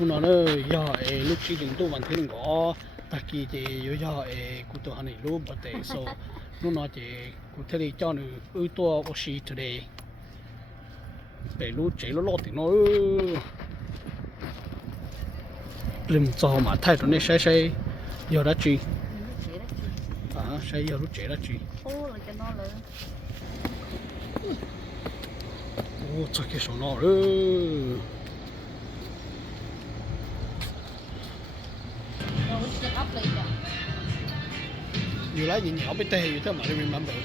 nó nữa giờ lúc chỉ đến tôi vẫn thấy có ta kỳ thì giờ cụ tôi hành lúc bật để so lúc nó thì cụ thể đi cho nó ưu tôi ở xí today để lúc chỉ lúc lót thì nó làm cho mà thay đổi này sai giờ đã chi sai giờ lúc chỉ đã chi chắc cái số nó rồiอยู่แล้วยิงเอาไปเตะอยู่เท่าไหร่ไม่มันเบิด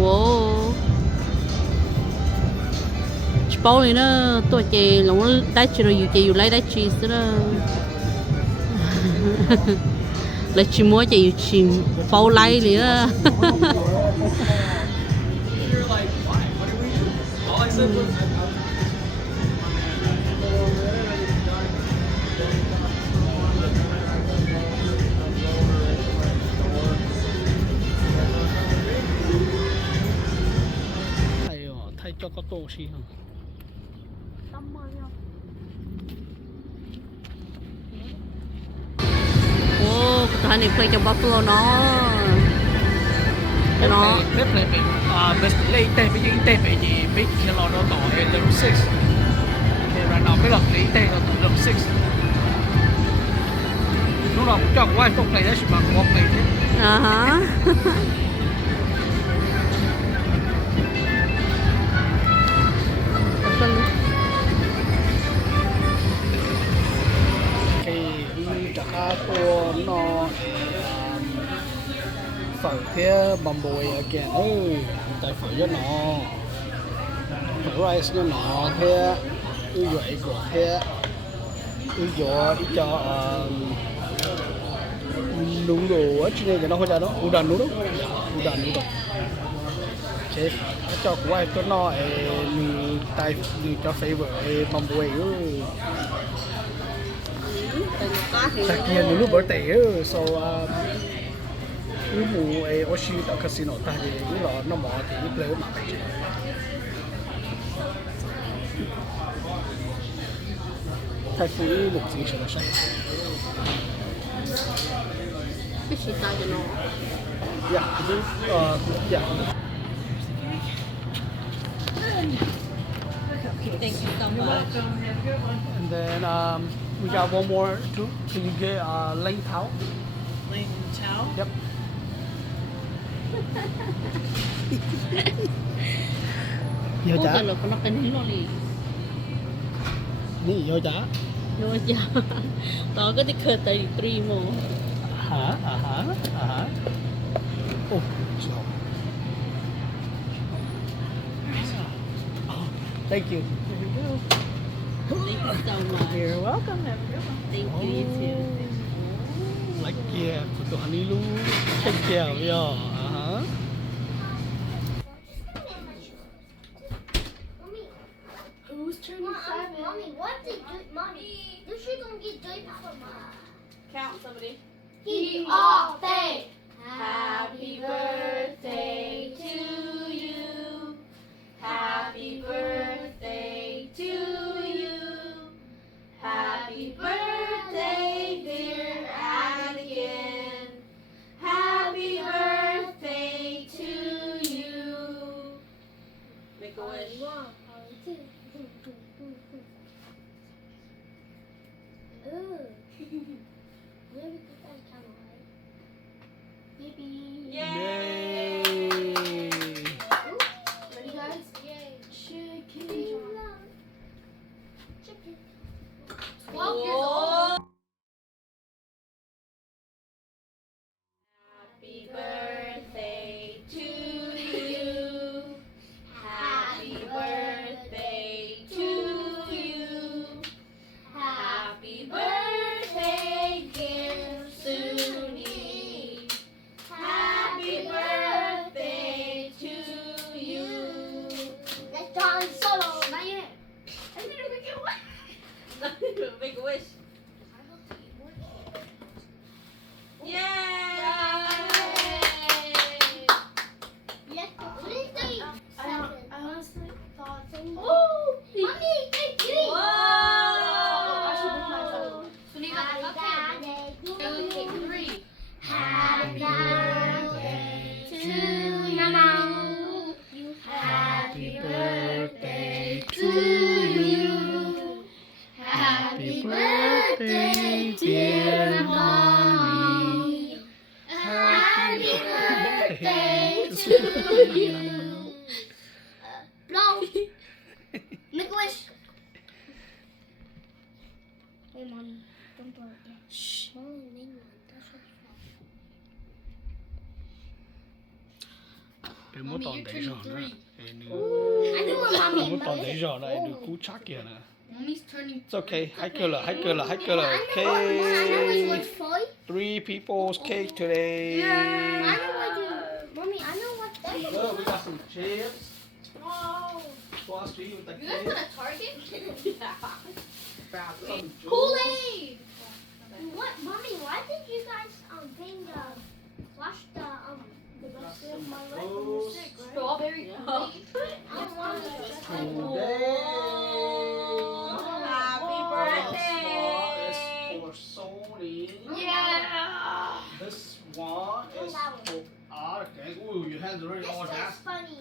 Wow, bao này nó tôi chơi lồng đá chơi rồi chơi lấy đá chơi nữa lấy chim mua chơi chim bao lấy liền á thay cho có tô xí không ô cái này play cho buffalo nó bếp này mình bếp lấy tên với những tên về gì biết khi nó tỏ hệ level 6 thì rồi nó mới lập lý tên là level 6 lúc nào cũng cho quay không play đấy mà không play thế hảตัวnó phở thế bầm bồi kìa tại phở cho nó phở rice cho nó thế ưu vậy của thế ưu dọ ít cho đúng đồ ở trên này cái nó không ra đó udon đúng không udon chế cho của ai tôi nó tại cho favor bầm bồi tại kia lúc bữa tệ so cái mù ở siêu tại casino tại vì cái lọ nó mỏ thì cái play mà phải chơi thay phụ lục gì cho nó sai cái gì sai cho nó yeah thank you so much and then we got one more too. Can you get Lane Thao? Lane Thao? Yep. Vô trả. Nó cái ní lo liền. Ní vô trả. Vô trả. Đó cái ticket tay primo. Hả? Oh, so. Thank you. There we go. Thank you so much. You're welcome. Have a good one. Thank you, you too. Like kia, tụi anh đi luôn. Take care of you. Who's turning 7? Mommy, what did you, Mommy? You should gonna get Joy from Count somebody. birthday. Happy birthday to you. Happy birthday to you. Happy birthday, dear Anakin. Happy birthday to you. Make a wish. 1, 2, 3. Ooh. Maybe put that camera right. Maybe. Yay! Ooh. Ready, guys? Yay. Chicken. Chicken. 12 years old. Happy birthday to you. Happy birthday to you. Happy birthday, dear birthday, dear mommy. Happy birthday to you. Blow. Make a wish. Hey, Mommy. Don't blow it yet. Shh. Mommy, make one. That's so soft. Đừng có toàn để giòn nữa. I know what Mommy Đừng có toàn để made. giòn này, đừng cú chắc kìa nè. Mommy's turning. It's okay. Hai cơ là. I know which one's for you. 3 people's cake today. I know what you. Mommy, I know what that is. Look, we got some chips. Wow. Plus, we got the You guys cake. gonna Target? Some Kool-Aid. What, Mommy? Why did you guys wash the rest of my leg when you're sick, right? Strawberry Kool-Aid. I don't want to. Happy birthday. This one is for Sony. Yeah. This one is for okay. Ooh, your hands are already all This that. is funny.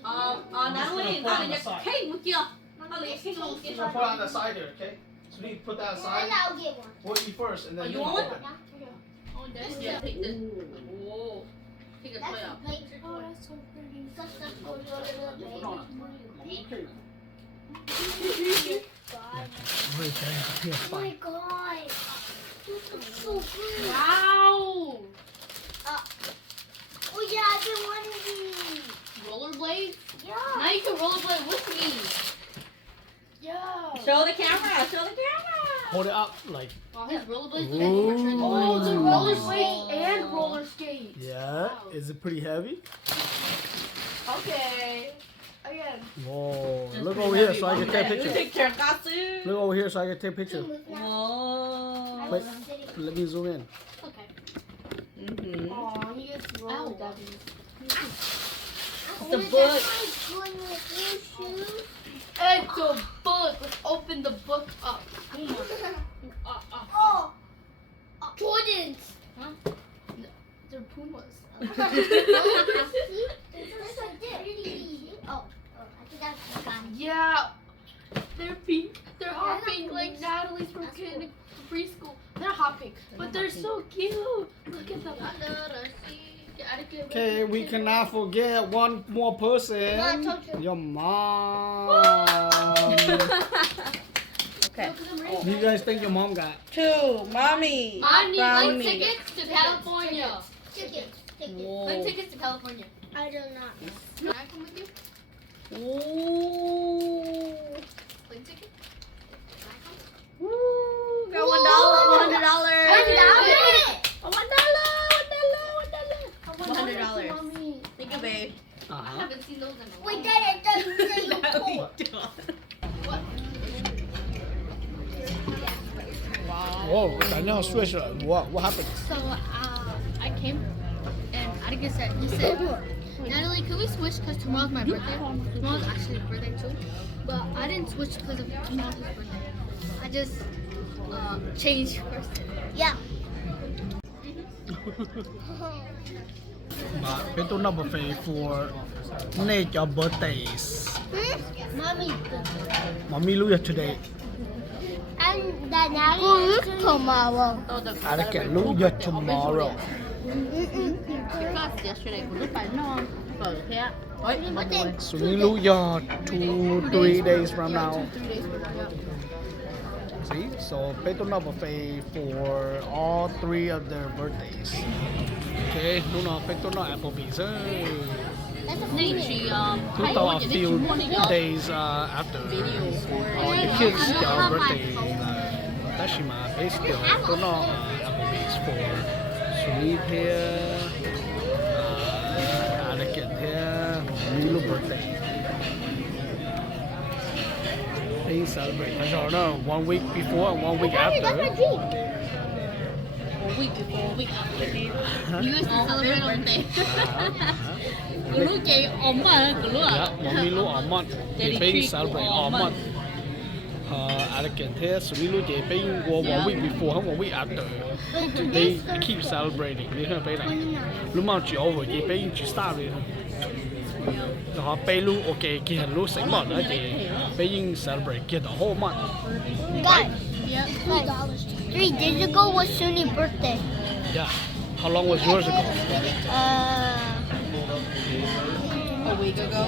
Natalie, Natalie, cake một chưa? Natalie, cake một So put it on the side here, okay? So you put that aside. And I'll get one. We'll eat first, and then Oh, you you want open. Oh, that's Yeah, take this. Whoa. Take a That's plate the out. plate. Oh, that's so pretty. Such a good little baby. Okay. God. Here, Oh my God. This looks so good. Wow. Oh yeah, I've been wanting these. Rollerblades. Yeah. Now you can rollerblade with me. Yeah. Show the camera, show the camera. Hold it up like. Wow, his rollerblades Ooh. look more trendy. Oh, the roller skates and roller skates. Yeah. Is it pretty heavy? Okay. Again. Whoa. Look over here so I can take a picture. Picture, Katsu. Look over here so I can take a picture. Move now. Whoa. Wait. Let me zoom in. Okay. Mm-hmm. Aw, he gets roller daddy. The Look at book. my good with blue shoes. It's a book. Let's open the book up. Oh, Jordans. They're Pumas. See? This is dirty. Oh, I think that's fine. Yeah. They're pink. They're hot pink like Natalie's from preschool. They're hot pink, but they're so cute. Look at them. Okay, we cannot forget one more person. No, I told you. Your mom. Okay. You guys think your mom got? 2, mommy. I need From like me. tickets to California. Tickets. Tickets. Whoa. Like tickets to California. I do not. Can I come with you? Ooh. Plane ticket? Can I come? Woo. Got $1, $100. $100. Thank you, babe. I Uh-huh. haven't seen those in a while. Wait, Dad, it doesn't say you cool. Whoa, I know switch. What happened? So I came and Attica said, he said, Natalie, can we switch because tomorrow's my birthday? Tomorrow's actually my birthday too. But I didn't switch because of tomorrow's birthday. I just changed first. Yeah. But we do not buffet for your birthdays. Mommy. Mommy look today. And that Natalie is tomorrow. I can look you tomorrow. Because yesterday cũng lúc phải no. Rồi thế ạ. Ôi, What the? So we look you 2-3 days from now. 2-3 days from now, yeah. See, so Petona buffet for all 3 of their birthdays. Okay, no, Petona Applebee's. Nên chị Chúng thấy tôi có a những few chúng mua đi đó. days after all the kids' birthday. Tashima basically Petona Applebee's for Sunit here, Anakin here, Milu birthday. They celebrate. I don't know, 1 week before and 1 week Daddy, that's my after. dream. A week before, a week after. You guys can celebrate on birthday. Cứ lúc chị ốm mà, cứ lúc Yeah, à. Mommy Lu all month. They pay celebrate all month. Anakin here, so we look at paying 1 week before and 1 week after. They keep celebrating. They can't pay like. Lúc mà chỉ over, they pay chỉ start đi. Họ pay lu okay, kia lu sing month nữa thì paying celebrate kia the whole month. Guys, Yeah. $3. 3 days ago was Sunny's birthday. Yeah. How long was yours ago? A week ago.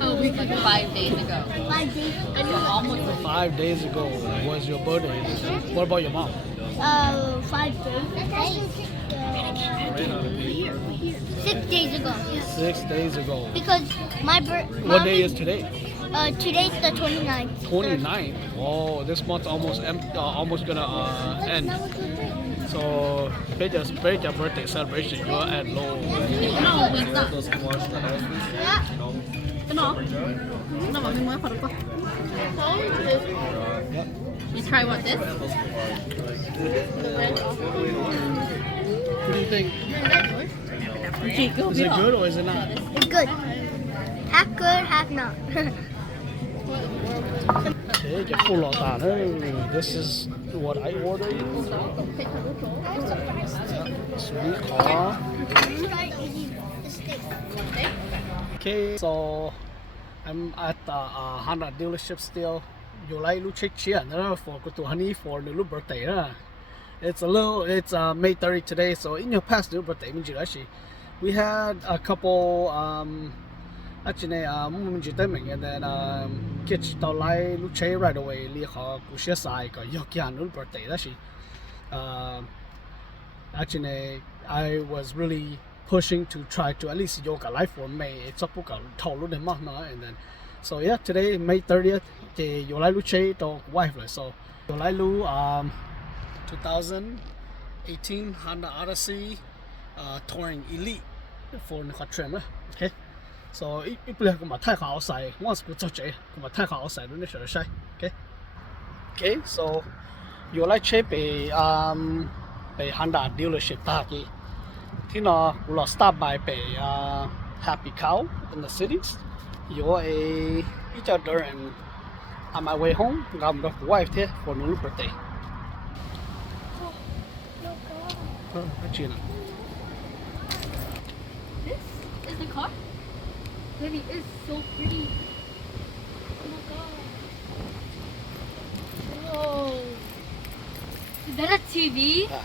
Oh, we could 5 days ago. 5 days. So almost 5 days ago was your birthday. What about your mom? 5 days. 6 days ago. 6 days ago. Because my What day is today? Today's the 29th. 29th. Oh, this month's almost gonna end. So, just your birthday celebration. You're at low. No, weeks up. No. No, mommy mới phật qua. You try what this? What do you think? Chị cứ Is it good or is it not? It's good. Half good, half not. Okay, get full of that. This is what I ordered. Sweet corn. Okay, so I'm at the Honda dealership still. You like to check for go to honey for the little birthday. It's May 30 today, so in your past little birthday, we had a couple actually and then get to like Luce right away. Birthday. Actually, I was really pushing to try to at least yoga life for May. It's up and then so yeah, today May 30th. You like Luce to wife so you like 2018 Honda Odyssey Touring Elite for the trim. Okay. So it really come太好晒 once 不做这come太好晒了那时候晒 okay so you like check be Honda dealership 大嘅听到我老 stop by 被Happy Cow in the cities you each other and on my way home I'm going to wife here for the birthday actually This is the car? Baby, it's so pretty. Oh my god. Whoa. Is that a TV? Oh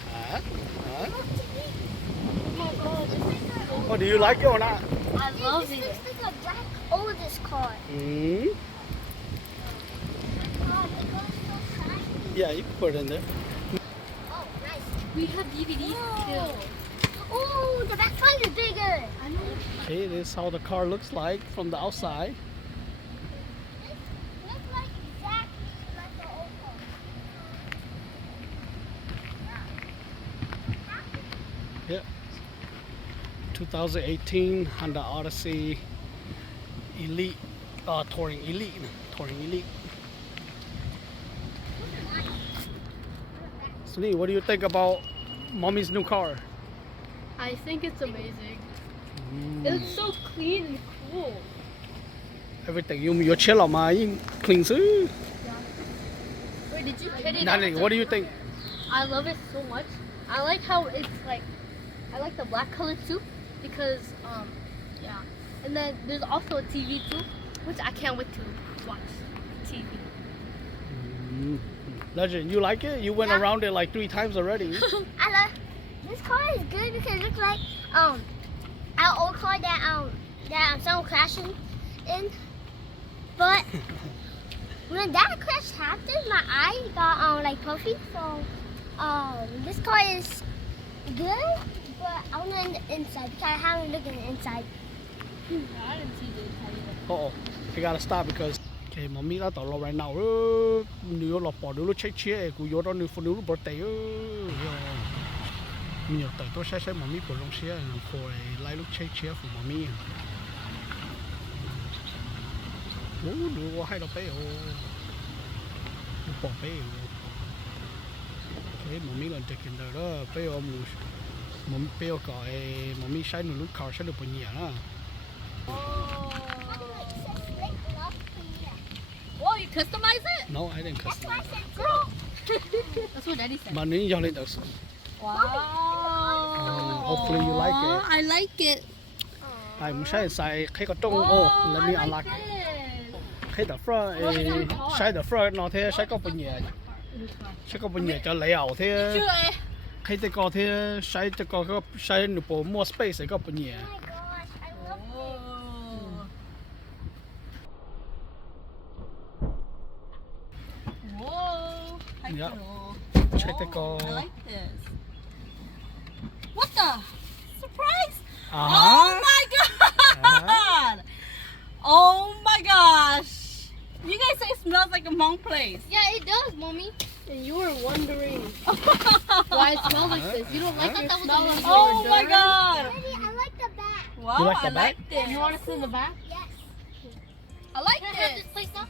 my god. oh do you like it or not I love This it. looks like a black oldest car. mm. Oh, the car's so shiny. Yeah, you can put it in there. Oh, nice. We have DVDs still. Oh, the back front is bigger. I know. Okay, this is how the car looks like from the outside. It looks like exactly like the old car. 2018 Honda Odyssey Elite, Touring Elite. Sunny, what do you think about mommy's new car? I think it's amazing. It looks so clean and cool. Everything you chill on my clean suit. Wait, did you put it? Nani, what do you think? I love it so much. I like how it's like, I like the black color too, because yeah. And then there's also a TV too, which I can't wait to watch TV. Legend, you like it? You went Yeah. around it like 3 times already. I love this car is good because it looks like our old car that someone crashing in. But when that crash happened, my eye got like puffy. So this car is good, but I want to in the inside because I haven't looked in the inside. I didn't see the inside. Oh, I gotta stop because okay, mommy đã tỏ right now. Nếu là bỏ đứa check chia, cú vô đó nếu phụ nữ birthday. Nhiều tới tôi sẽ mommy của long xe, for a like check chia for mommy. Đứa hai đứa bé bỏ bé. Okay, mommy lần take in đó bé mommy bé gọi mommy sai nụ lúc car sẽ được bao nhiêu đó. Oh, you customize it? No, I didn't customize. That's why I said girl. That's what Daddy said. Mà nếu do lên được. Wow. Hopefully you like it. I like it. I muốn xài cái trông let me unlock it. it. Cái the front xài the front nó thế xài có bao nhiêu? chắc có bao nhiêu cho lấy ảo thế Chưa ấy. khi tôi có thế sai tôi có sai nửa bộ more space có bao nhiêu Oh my gosh, I love Whoa. Yeah. Cool. Check the Oh, call. I like this. What the? Surprise! à Oh my god! Oh my gosh! You guys say it smells like a monk place. Yeah, it does, mommy. And you were wondering Why it smells like this? You don't like it? That was smell the like Oh my god! Daddy, I like the back. Wow, You like the I like this. You want to sit in the back? Yes. I like Can I have this. this place now?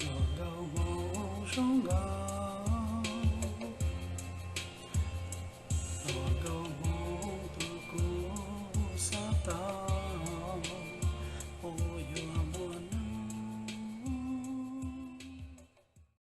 我的梦中啊